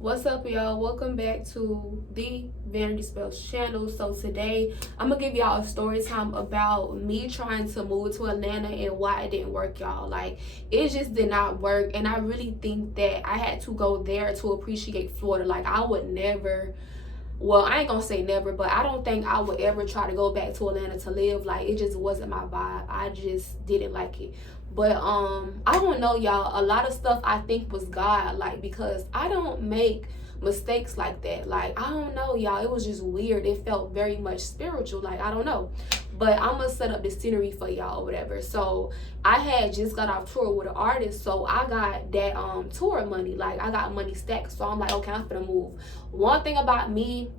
What's up, y'all? Welcome back to the Vanity Spells channel. So today I'm gonna give y'all a story time about me trying to move to Atlanta and why it didn't work, y'all. Like, it just did not work, and I really think that I had to go there to appreciate Florida. Like, I would never, well, I ain't gonna say never, but I don't think I would ever try to go back to Atlanta to live. Like, it just wasn't my vibe. I just didn't like it. But I don't know, y'all. A lot of stuff I think was God, like, because I don't make mistakes like that. Like, I don't know, y'all. It was just weird. It felt very much spiritual. Like, I don't know. But I'm gonna set up the scenery for y'all or whatever. So I had just got off tour with an artist, so I got that tour money. Like, I got money stacked. So I'm like, okay, I'm gonna move. One thing about me,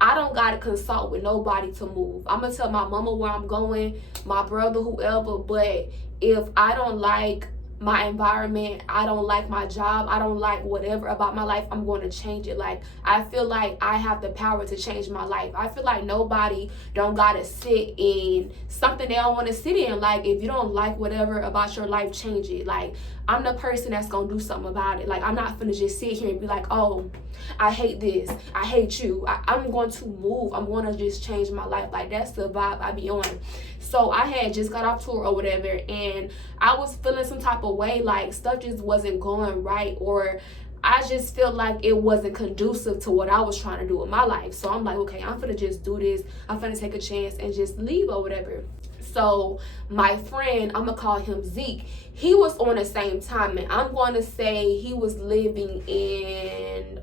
I don't gotta consult with nobody to move. I'm gonna tell my mama where I'm going, my brother, whoever. But if I don't like my environment, I don't like my job, I don't like whatever about my life, I'm going to change it. Like, I feel like I have the power to change my life. I feel like nobody don't gotta sit in something they don't want to sit in. Like, if you don't like whatever about your life, change it. Like, I'm the person that's gonna do something about it. Like, I'm not gonna just sit here and be like, oh, I hate this, I hate you. I'm going to move. I'm going to just change my life. Like, that's the vibe I be on. So I had just got off tour or whatever, and I was feeling some type of way. Like, stuff just wasn't going right, or I just felt like it wasn't conducive to what I was trying to do with my life. So I'm like, okay, I'm gonna just do this. I'm gonna take a chance and just leave or whatever. So my friend, I'm gonna call him Zeke, he was on the same time, and I'm going to say he was living in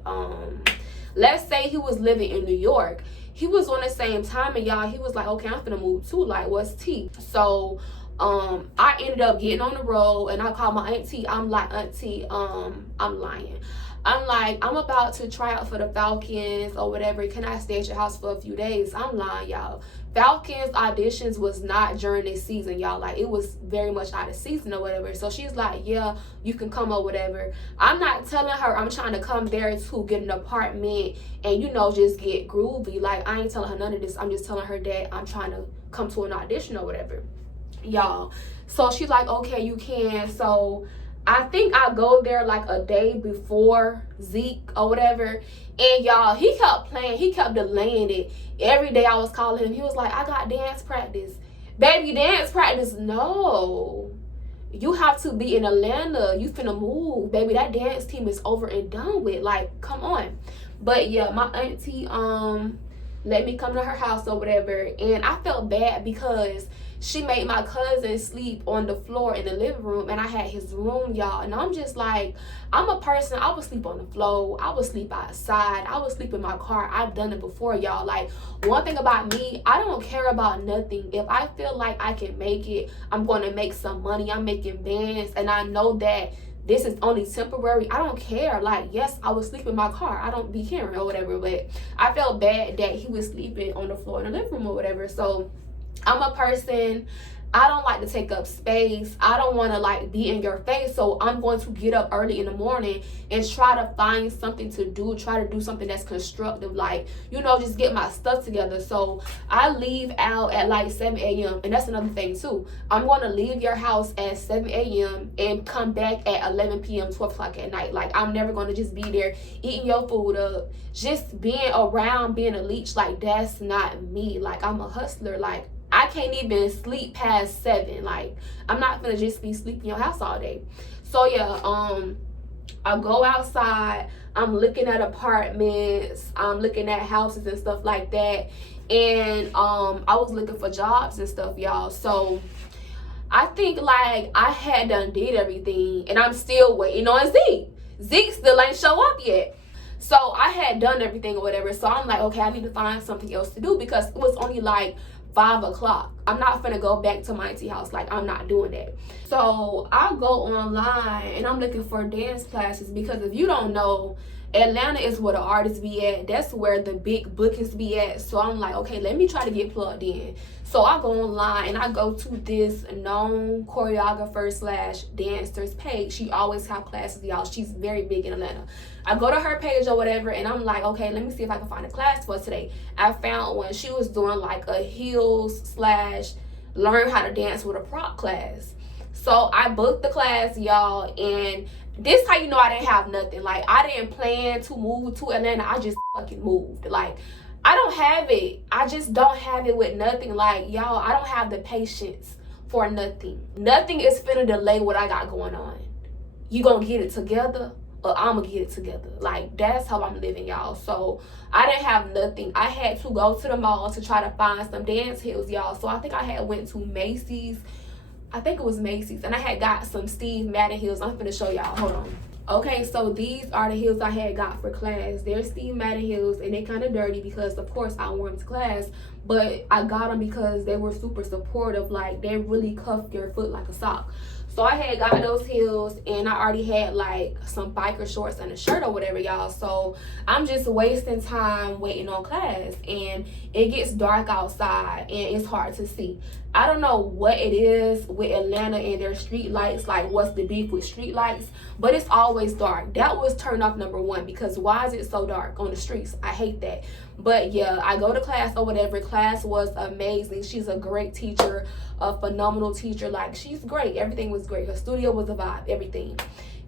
let's say he was living in New York. He was on the same time, and y'all, he was like, okay, I'm gonna move too. Like, what's T? So I ended up getting on the road, and I called my auntie. I'm like, auntie, I'm lying. I'm like, I'm about to try out for the Falcons or whatever. Can I stay at your house for a few days? I'm lying, y'all. Falcons auditions was not during this season, y'all. Like, it was very much out of season or whatever. So she's like, yeah, you can come or whatever. I'm not telling her I'm trying to come there to get an apartment and, you know, just get groovy. Like, I ain't telling her none of this. I'm just telling her that I'm trying to come to an audition or whatever, y'all. So she's like, okay, you can. So I think I go there like a day before Zeke or whatever. And y'all, he kept playing. He kept delaying it. Every day I was calling him. He was like, I got dance practice. Baby, dance practice? No. You have to be in Atlanta. You finna move. Baby, that dance team is over and done with. Like, come on. But yeah, my auntie let me come to her house or whatever. And I felt bad because she made my cousin sleep on the floor in the living room, and I had his room, y'all. And I'm just like, I'm a person, I would sleep on the floor, I would sleep outside, I would sleep in my car. I've done it before, y'all. Like, one thing about me, I don't care about nothing. If I feel like I can make it, I'm going to make some money. I'm making bands, and I know that this is only temporary. I don't care. Like, yes, I would sleep in my car, I don't be caring or whatever. But I felt bad that he was sleeping on the floor in the living room or whatever. So I'm a person, I don't like to take up space. I don't want to like be in your face. So I'm going to get up early in the morning and try to find something to do, try to do something that's constructive, like, you know, just get my stuff together. So I leave out at like 7 a.m. And that's another thing too. I'm going to leave your house at 7 a.m. and come back at 11 p.m., 12 o'clock at night. Like, I'm never going to just be there eating your food up, just being around, being a leech. Like, that's not me. Like, I'm a hustler. Like, I can't even sleep past 7. Like, I'm not gonna just be sleeping in your house all day. So yeah, I go outside, I'm looking at apartments, I'm looking at houses and stuff like that. And I was looking for jobs and stuff, y'all. So I think like I had done did everything, and I'm still waiting on Zeke. Zeke still ain't show up yet. So I had done everything or whatever. So I'm like, okay, I need to find something else to do, because it was only like 5 o'clock. I'm not gonna go back to my auntie house. Like, I'm not doing that. So I go online and I'm looking for dance classes, because if you don't know, Atlanta is where the artists be at. That's where the big bookings be at. So I'm like, okay, let me try to get plugged in. So I go online and I go to this known choreographer slash dancers page. She always have classes, y'all. She's very big in Atlanta. I go to her page or whatever, and I'm like, okay, let me see if I can find a class for today. I found one. She was doing like a heels slash learn how to dance with a prop class. So I booked the class, y'all, and This how you know I didn't have nothing. Like, I didn't plan to move to Atlanta. I just fucking moved. Like, I don't have it. I just don't have it with nothing. Like, y'all, I don't have the patience for nothing. Nothing is finna delay what I got going on. You gonna get it together, or I'm gonna get it together. Like, that's how I'm living, y'all. So I didn't have nothing. I had to go to the mall to try to find some dance heels, y'all. So I think I had went to Macy's. I think it was Macy's, and I had got some Steve Madden heels. I'm finna show y'all. Hold on. Okay, so these are the heels I had got for class. They're Steve Madden heels, and they kind of dirty because, of course, I wore them to class. But I got them because they were super supportive. Like, they really cuff your foot like a sock. So I had got those heels, and I already had like some biker shorts and a shirt or whatever, y'all. So I'm just wasting time waiting on class, and it gets dark outside and it's hard to see. I don't know what it is with Atlanta and their street lights, like what's the beef with street lights, but it's always dark. That was turn off number one, because why is it so dark on the streets? I hate that. But yeah, I go to class or whatever. Class was amazing. She's a great teacher, a phenomenal teacher. Like, she's great. Everything was great. Her studio was a vibe, everything.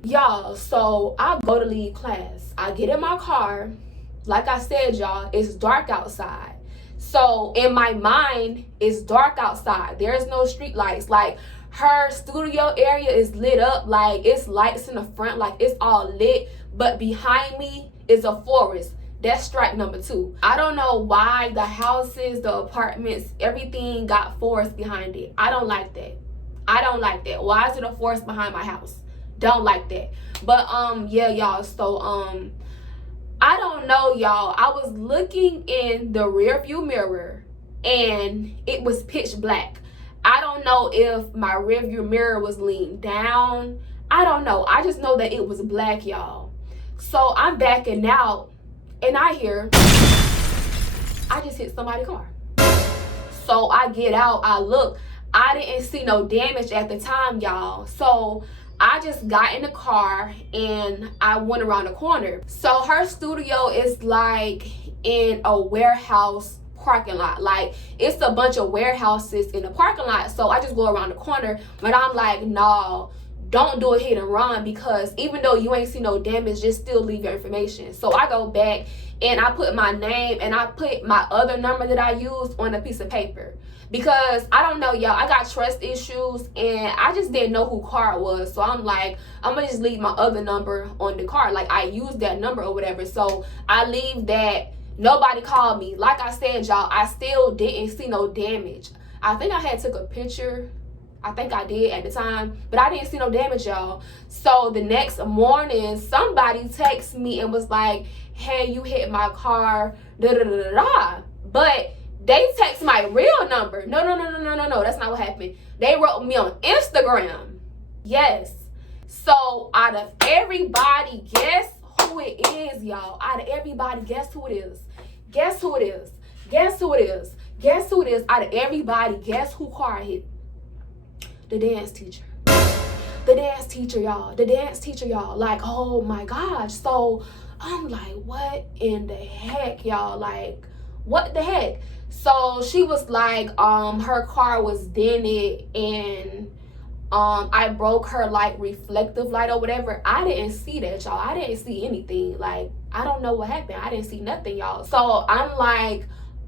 Y'all, so I go to leave class. I get in my car. Like I said, y'all, it's dark outside. So in my mind, it's dark outside. There's no street lights. Like, her studio area is lit up. Like, it's lights in the front. Like, it's all lit. But behind me is a forest. That's strike number 2. I don't know why the houses, the apartments, everything got forest behind it. I don't like that. I don't like that. Why is it a forest behind my house? Don't like that. But yeah, y'all. So I don't know, y'all. I was looking in the rear view mirror and it was pitch black. I don't know if my rear view mirror was leaned down. I don't know. I just know that it was black, y'all. So I'm backing out. And I hear, I just hit somebody's car. So I get out, I look. I didn't see no damage at the time, y'all. So I just got in the car and I went around the corner. So her studio is like in a warehouse parking lot. Like, it's a bunch of warehouses in the parking lot. So I just go around the corner. But I'm like, no. Don't do a hit and run, because even though you ain't see no damage, just still leave your information. So I go back and I put my name and I put my other number that I used on a piece of paper, because I don't know, y'all, I got trust issues and I just didn't know who car it was. So I'm like, I'm gonna just leave my other number on the car. Like, I used that number or whatever. So I leave that. Nobody called me. Like I said, y'all, I still didn't see no damage. I think I had took a picture. I think I did at the time, but I didn't see no damage, y'all. So the next morning, somebody texted me and was like, hey, you hit my car, da da da da da. But they text my real number. No, that's not what happened. They wrote me on Instagram. Yes. So out of everybody, guess who it is, y'all? Out of everybody, guess who it is? Guess who it is? Guess who it is? Guess who it is? Out of everybody, guess who car I hit? The dance teacher. The dance teacher, y'all. The dance teacher, y'all. Like, oh my gosh. So I'm like, what in the heck, y'all? Like, what the heck? So she was like, her car was dented and I broke her like reflective light or whatever. I didn't see that, y'all. I didn't see anything. Like, I don't know what happened. I didn't see nothing, y'all. So I'm like,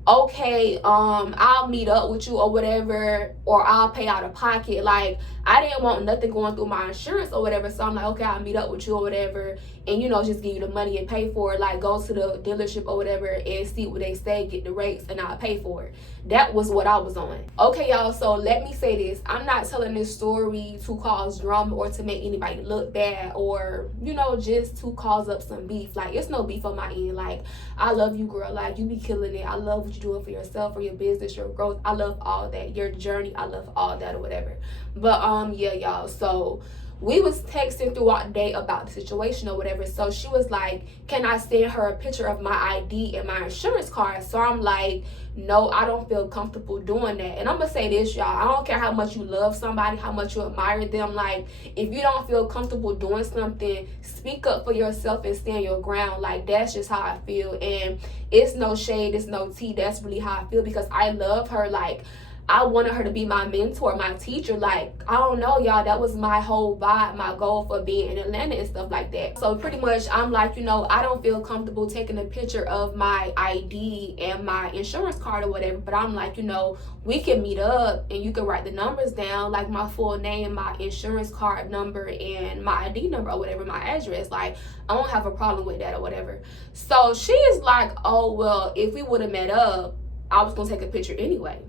okay, I'll meet up with you or whatever, or I'll pay out of pocket. Like, I didn't want nothing going through my insurance or whatever. So I'm like, okay, I'll meet up with you or whatever, and, you know, just give you the money and pay for it. Like, go to the dealership or whatever and see what they say, get the rates, and I'll pay for it. That was what I was on. Okay, y'all, so let me say this. I'm not telling this story to cause drama or to make anybody look bad, or, you know, just to cause up some beef. Like, it's no beef on my end. Like, I love you, girl. Like, you be killing it. I love what you're doing for yourself, for your business, your growth. I love all that. Your journey, I love all that or whatever. But yeah, y'all, so we was texting throughout the day about the situation or whatever. So she was like, can I send her a picture of my ID and my insurance card? So I'm like, no, I don't feel comfortable doing that. And I'm gonna say this, y'all, I don't care how much you love somebody, how much you admire them. Like, if you don't feel comfortable doing something, speak up for yourself and stand your ground. Like, that's just how I feel. And it's no shade, it's no tea. That's really how I feel, because I love her. Like, I wanted her to be my mentor, my teacher. Like, I don't know, y'all, that was my whole vibe, my goal for being in Atlanta and stuff like that. So pretty much I'm like, you know, I don't feel comfortable taking a picture of my ID and my insurance card or whatever, but I'm like, you know, we can meet up and you can write the numbers down, like my full name, my insurance card number, and my ID number or whatever, my address. Like, I don't have a problem with that or whatever. So she is like, oh, well, if we would have met up, I was gonna take a picture anyway.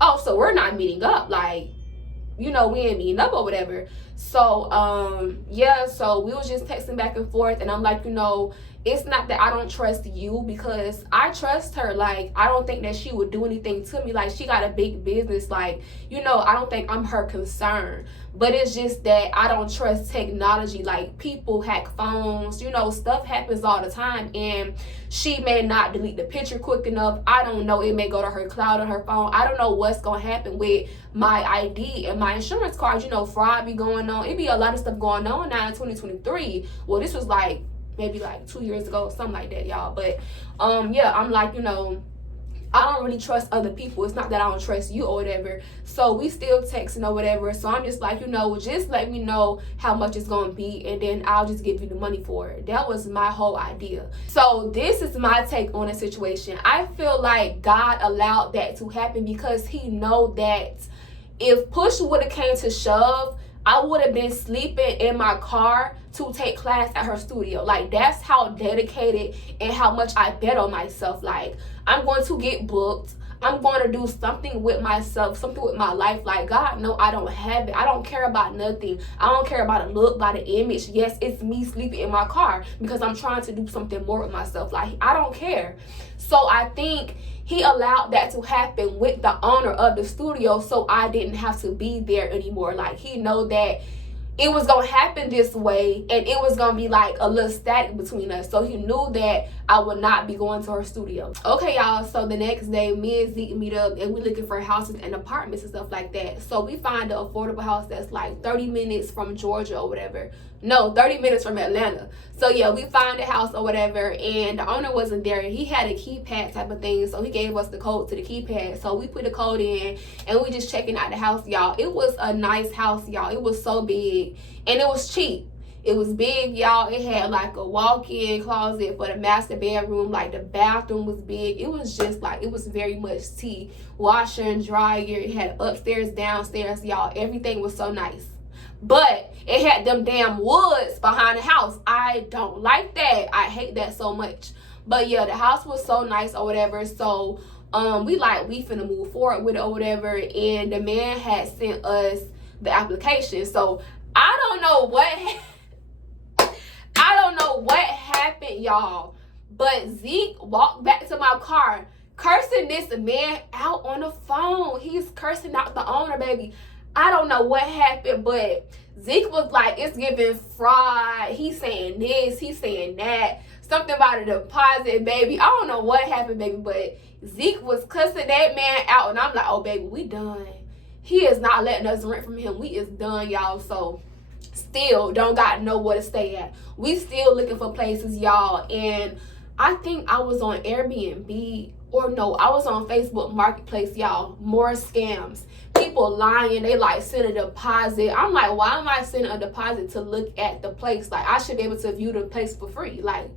Oh, so we're not meeting up, like, you know, we ain't meeting up or whatever. So yeah, so we was just texting back and forth, and I'm like, you know, it's not that I don't trust you, because I trust her. Like, I don't think that she would do anything to me. Like, she got a big business, like, you know, I don't think I'm her concern. But it's just that I don't trust technology. Like, people hack phones, you know, stuff happens all the time, and she may not delete the picture quick enough. I don't know, it may go to her cloud on her phone. I don't know what's gonna happen with my ID and my insurance card. You know, fraud be going on. It be a lot of stuff going on now in 2023. Well, this was like maybe like 2 years ago, something like that, y'all. But yeah, I'm like, you know, I don't really trust other people. It's not that I don't trust you or whatever. So we still texting or whatever. So I'm just like, you know, just let me know how much it's going to be, and then I'll just give you the money for it. That was my whole idea. So this is my take on the situation. I feel like God allowed that to happen because he know that if push would have came to shove, I would have been sleeping in my car to take class at her studio. Like, that's how dedicated and how much I bet on myself. Like, I'm going to get booked. I'm going to do something with myself, something with my life. Like, God, no, I don't have it. I don't care about nothing. I don't care about a look, about an image. Yes, it's me sleeping in my car because I'm trying to do something more with myself. Like, I don't care. So I think he allowed that to happen with the owner of the studio, so I didn't have to be there anymore. Like, he know that it was gonna happen this way, and it was gonna be like a little static between us. So he knew that I would not be going to her studio. Okay, y'all, so the next day, me and Zeke meet up, and we looking for houses and apartments and stuff like that. So we find an affordable house that's like 30 minutes from Georgia or whatever. No, 30 minutes from Atlanta. So yeah, we find a house or whatever, and the owner wasn't there. He had a keypad type of thing, so he gave us the code to the keypad. So we put the code in, and we just checking out the house, y'all. It was a nice house, y'all. It was so big, and it was cheap. It was big, y'all. It had like a walk-in closet for the master bedroom. Like, the bathroom was big. It was just like, it was very much tea. Washer and dryer. It had upstairs, downstairs, y'all. Everything was so nice. But it had them damn woods behind the house. I don't like that. I hate that so much. But yeah, the house was so nice or whatever. So we finna move forward with it or whatever. And the man had sent us the application. So I don't know what happened, y'all. But Zeke walked back to my car, cursing this man out on the phone. He's cursing out the owner, baby. I don't know what happened, but Zeke was like, it's giving fraud. He's saying this, he's saying that. Something about a deposit, baby. I don't know what happened, baby, but Zeke was cussing that man out, and I'm like, oh, baby, we done. He is not letting us rent from him. We is done, y'all. So still don't got nowhere to stay at. We still looking for places, y'all. And I think I was on Airbnb, or no, I was on Facebook Marketplace, y'all. More scams. People lying. They like send a deposit. I'm like, why am I sending a deposit to look at the place? Like, I should be able to view the place for free. Like,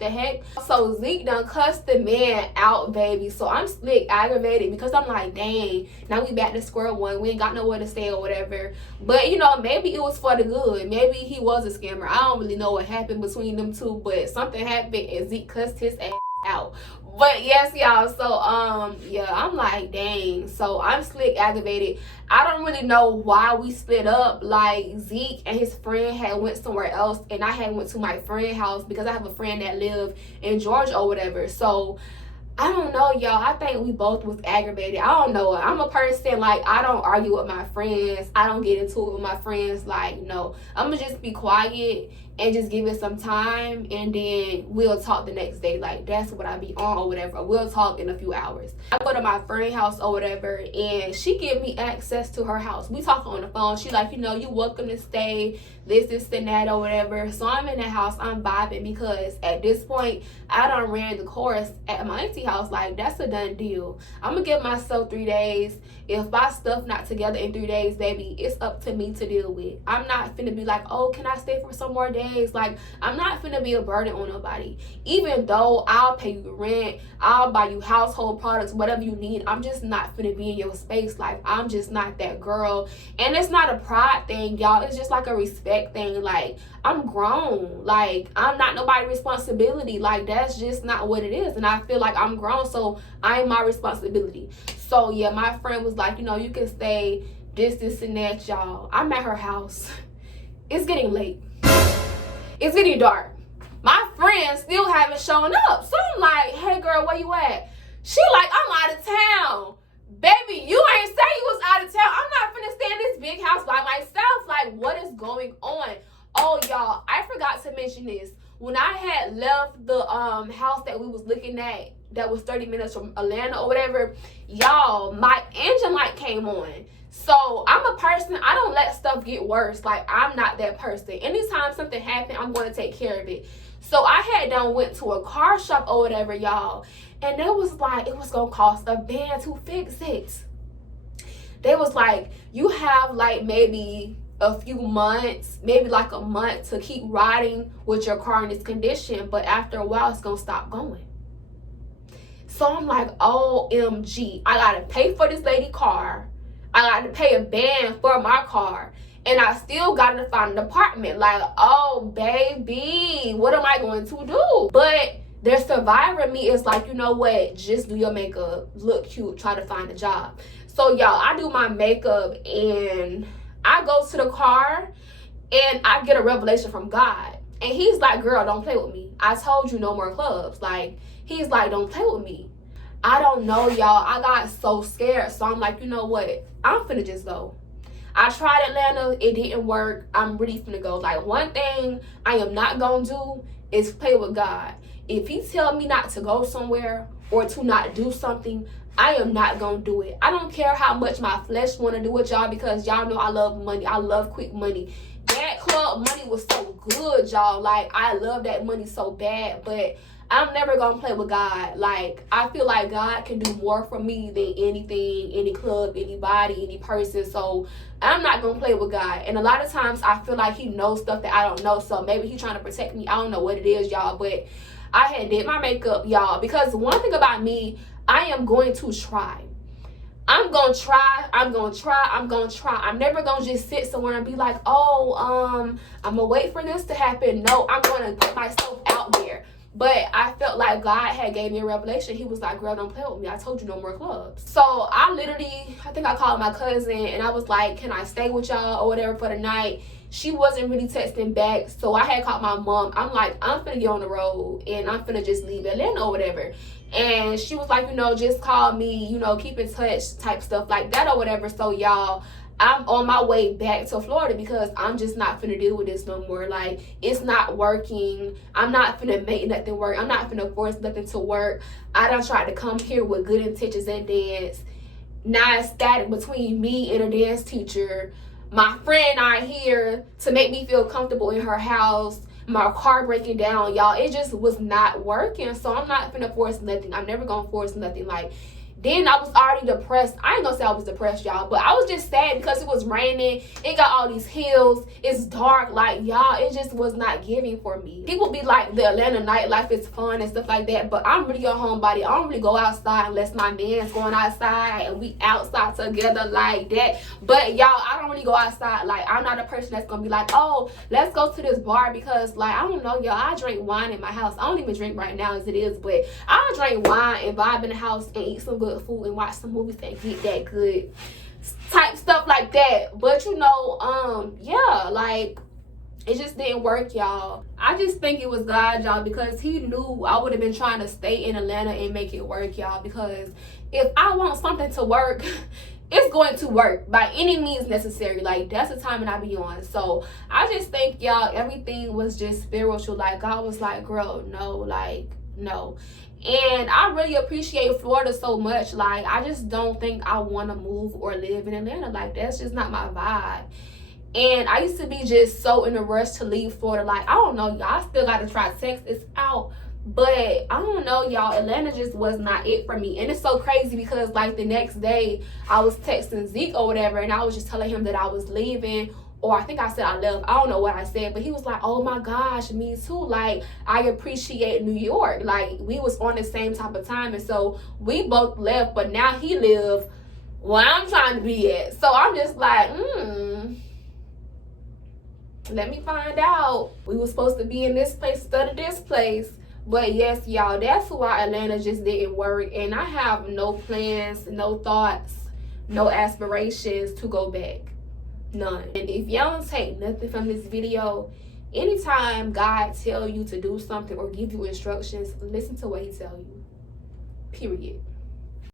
the heck? So Zeke done cussed the man out, baby. So I'm slick aggravated because I'm like, dang, now we back to square one. We ain't got nowhere to stay or whatever. But you know, maybe it was for the good. Maybe he was a scammer. I don't really know what happened between them two, but something happened and Zeke cussed his ass out. But yes, y'all, so yeah, I'm like, dang. So I'm slick aggravated. I don't really know why we split up. Like, Zeke and his friend had went somewhere else, and I had went to my friend's house because I have a friend that live in Georgia or whatever. So I don't know, y'all. I think we both was aggravated. I don't know. I'm a person, like, I don't argue with my friends. I don't get into it with my friends. Like, no, I'm gonna just be quiet and just give it some time, and then we'll talk the next day. Like, that's what I be on or whatever. We'll talk in a few hours. I go to my friend's house or whatever, and she give me access to her house. We talk on the phone. She like, you know, you welcome to stay, this and that or whatever. So I'm in the house, I'm vibing, because at this point I done ran the course at my auntie house. Like, that's a done deal. I'm gonna give myself 3 days. If my stuff not together in 3 days, baby, it's up to me to deal with. I'm not finna be like, oh, can I stay for some more days? Like, I'm not finna be a burden on nobody. Even though I'll pay you rent, I'll buy you household products, whatever you need, I'm just not finna be in your space. Like, I'm just not that girl. And it's not a pride thing, y'all. It's just like a respect thing. Like, I'm grown. Like, I'm not nobody's responsibility. Like, that's just not what it is. And I feel like I'm grown, so I'm my responsibility. So yeah, my friend was like, you know, you can stay this and that, y'all. I'm at her house. It's getting late. It's getting dark. My friends still haven't shown up. So I'm like, hey girl, where you at? She like, I'm out of town. Baby, you ain't say you was out of town. I'm not finna stay in this big house by myself. Like, what is going on? Oh, y'all, I forgot to mention this. When I had left the house that we was looking at, that was 30 minutes from Atlanta or whatever, y'all, my engine light came on. So I'm a person, I don't let stuff get worse. Like, I'm not that person. Anytime something happened, I'm going to take care of it. So I had done went to a car shop or whatever, y'all, and it was like, it was gonna cost a band to fix it. They was like, you have like maybe a few months, maybe like a month, to keep riding with your car in this condition, but after a while it's gonna stop going. So I'm like, OMG, I gotta pay for this lady car, I gotta pay a band for my car, and I still gotta find an apartment. Like, oh baby, what am I going to do? But the survivor in me is like, you know what, just do your makeup, look cute, try to find a job. So y'all, I do my makeup and I go to the car and I get a revelation from God. And he's like, girl, don't play with me. I told you no more clubs. Like, he's like, don't play with me. I don't know, y'all. I got so scared. So I'm like, you know what? I'm finna just go. I tried Atlanta. It didn't work. I'm really finna go. Like, one thing I am not gonna do is play with God. If he tell me not to go somewhere or to not do something, I am not gonna do it. I don't care how much my flesh want to do it, y'all, because y'all know I love money. I love quick money. That club money was so good, y'all. Like, I love that money so bad, but I'm never gonna play with God. Like, I feel like God can do more for me than anything, any club, anybody, any person. So I'm not gonna play with God. And a lot of times I feel like he knows stuff that I don't know. So maybe he's trying to protect me. I don't know what it is, y'all. But I had did my makeup, y'all, because one thing about me, I am going to try. I'm gonna try. I'm never gonna just sit somewhere and be like, oh, I'm gonna wait for this to happen. No, I'm gonna put myself out there. But I felt like God had gave me a revelation. He was like, girl, don't play with me. I told you no more clubs. So I think I called my cousin and I was like, can I stay with y'all or whatever for the night? She wasn't really texting back. So I had called my mom. I'm like, I'm finna get on the road and I'm finna just leave Atlanta or whatever. And she was like, you know, just call me, you know, keep in touch type stuff like that or whatever. So y'all, I'm on my way back to Florida because I'm just not finna deal with this no more. Like, it's not working. I'm not finna make nothing work. I'm not finna force nothing to work. I done tried to come here with good intentions and dance. Now it's static between me and a dance teacher. My friend not here to make me feel comfortable in her house. My car breaking down, y'all. It just was not working. So I'm not finna force nothing. I'm never gonna force nothing. Like, then I was already depressed. I ain't gonna say I was depressed, y'all, but I was just sad because it was raining. It got all these hills. It's dark. Like, y'all, it just was not giving for me. People be like, the Atlanta nightlife is fun and stuff like that, but I'm really a homebody. I don't really go outside unless my man's going outside and we outside together like that. But y'all, I don't really go outside. Like, I'm not a person that's gonna be like, oh, let's go to this bar because, like, I don't know, y'all, I drink wine in my house. I don't even drink right now as it is, but I drink wine and vibe in the house and eat some good food and watch some movies and get that good type stuff like that. But you know, yeah, like, it just didn't work, y'all. I just think it was God, y'all, because he knew I would have been trying to stay in Atlanta and make it work, y'all, because if I want something to work, it's going to work by any means necessary. Like, that's the timing I be on. So I just think, y'all, everything was just spiritual. Like, God was like, girl, no, like, no. And I really appreciate Florida so much. Like, I just don't think I want to move or live in Atlanta. Like, that's just not my vibe. And I used to be just so in a rush to leave Florida. Like, I don't know, y'all. I still got to try Texas out. But I don't know, y'all. Atlanta just was not it for me. And it's so crazy because, like, the next day I was texting Zeke or whatever, and I was just telling him that I was leaving. Or I think I said I left. I don't know what I said. But he was like, oh my gosh, me too. Like, I appreciate New York. Like, we was on the same type of time. And so we both left. But now he live where I'm trying to be at. So I'm just like, let me find out. We were supposed to be in this place instead of this place. But yes, y'all, that's why Atlanta just didn't work. And I have no plans, no thoughts, no aspirations to go back. None. And if y'all don't take nothing from this video, anytime God tell you to do something or give you instructions, listen to what he tell you. Period.